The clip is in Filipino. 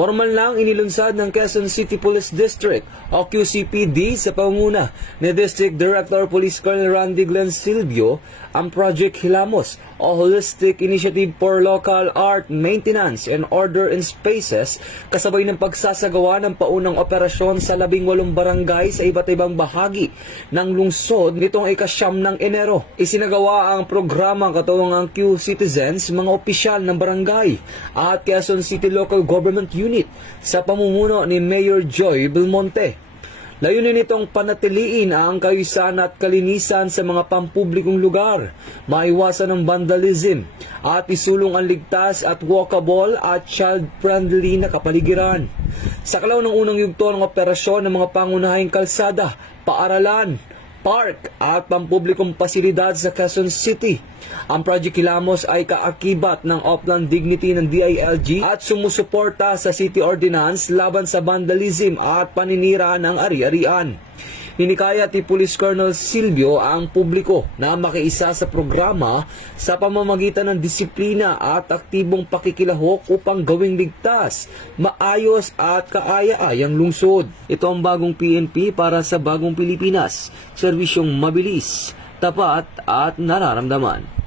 Formal lang inilunsad ng Quezon City Police District o QCPD sa pangunguna ni District Director Police Colonel Randy Glenn Silvio ang Project Hilamos o Holistic Initiative for Local Art Maintenance and Order in Spaces kasabay ng pagsasagawa ng paunang operasyon sa 18 barangay sa iba't ibang bahagi ng lungsod nitong ika-9 ng Enero. Isinagawa ang programang katuwang ang Q-Citizens, mga opisyal ng barangay at Quezon City Local Government Unit sa pamumuno ni Mayor Joy Belmonte. Layunin nitong panatiliin ang kaayusan at kalinisan sa mga pampublikong lugar, maiwasan ang vandalism, at isulong ang ligtas at walkable at child-friendly na kapaligiran. Sa kalaw ng unang yugto ng operasyon ng mga pangunahing kalsada, paaralan, park at pampublikong pasilidad sa Quezon City. Ang Project Hilamos ay kaakibat ng Upland Dignity ng DILG at sumusuporta sa City Ordinance laban sa vandalism at paninira ng ari-arian. Hinikayat ni Police Colonel Silvio ang publiko na makiisa sa programa sa pamamagitan ng disiplina at aktibong pakikilahok upang gawing ligtas, maayos at kaaya-ayang lungsod. Ito ang bagong PNP para sa bagong Pilipinas, serbisyong mabilis, tapat at nararamdaman.